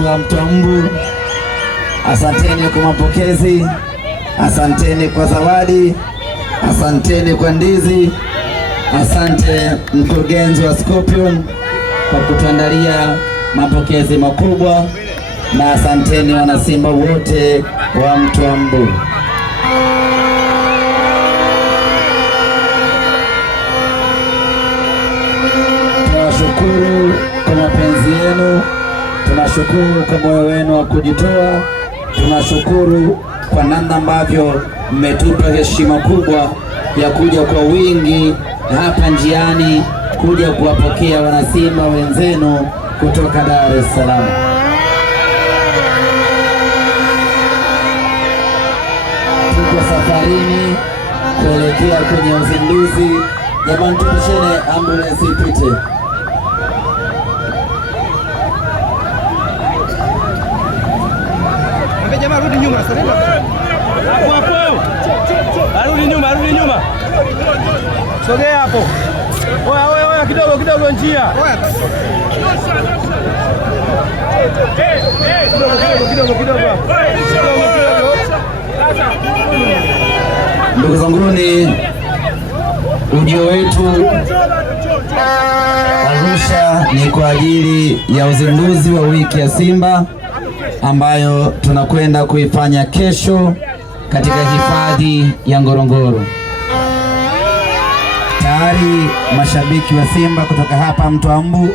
watu wa Mtwambu, asanteni kwa mapokezi, asanteni kwa zawadi, asanteni kwa ndizi, asante mkurugenzi wa Scorpion kwa kutuandalia mapokezi makubwa, na asanteni wanasimba wote wa Mtwambu. Tunashukuru kwa mapenzi yenu, tunashukuru kwa moyo wenu wa kujitoa, tunashukuru kwa namna ambavyo mmetupa heshima kubwa ya kuja kwa wingi hapa njiani kuja kuwapokea wanasimba wenzenu kutoka Dar es Salaam. Tuko safarini kuelekea kwenye uzinduzi. Jamani, tupishene ambulance ipite. Jamaa rudi nyuma sasa. Hapo hapo. Arudi nyuma. Sogea hapo. Oya kidogo njia. Kidogo. Ndugu zanguni, ujio wetu Arusha ni kwa ajili ya uzinduzi wa wiki ya Simba ambayo tunakwenda kuifanya kesho katika hifadhi ya Ngorongoro. Tayari mashabiki wa Simba kutoka hapa Mtwambu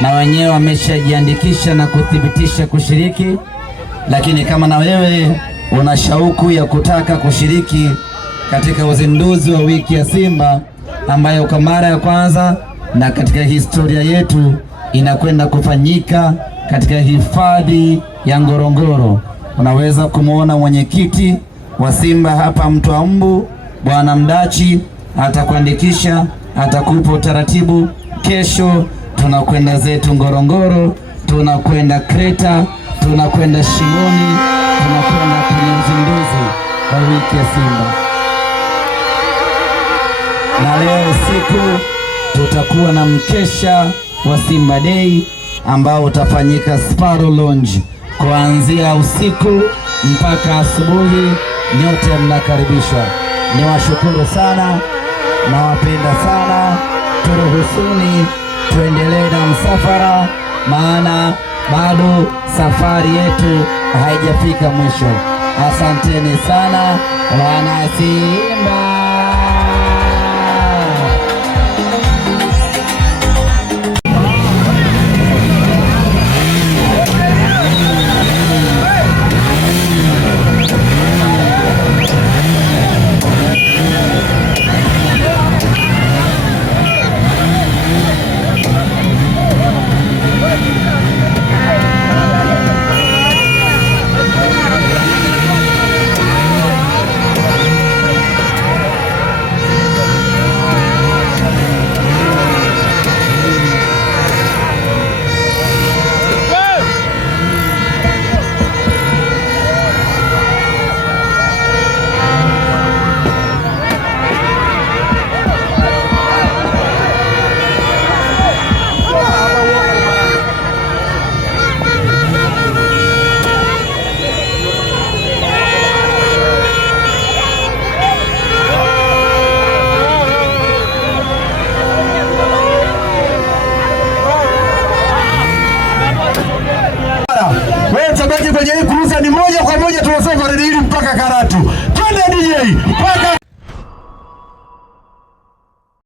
na wenyewe wameshajiandikisha na kuthibitisha kushiriki, lakini kama na wewe una shauku ya kutaka kushiriki katika uzinduzi wa wiki ya Simba ambayo kwa mara ya kwanza na katika historia yetu inakwenda kufanyika katika hifadhi ya Ngorongoro, unaweza kumuona mwenyekiti wa Simba hapa Mtwambu, Bwana Mdachi, atakuandikisha, atakupa utaratibu. Kesho tunakwenda zetu Ngorongoro, tunakwenda Kreta, tunakwenda Shimoni, tunakwenda kwenye uzinduzi wa wiki ya Simba. Na leo usiku tutakuwa na mkesha wa Simba Day ambao utafanyika Sparrow Lounge kuanzia usiku mpaka asubuhi. Nyote mnakaribishwa. Niwashukuru sana, nawapenda sana. Turuhusuni tuendelee na msafara, maana bado safari yetu haijafika mwisho. Asanteni sana wana Simba. Wewe tabaki kwenye hii kurusa ni moja kwa moja tunasoma hili mpaka Kara.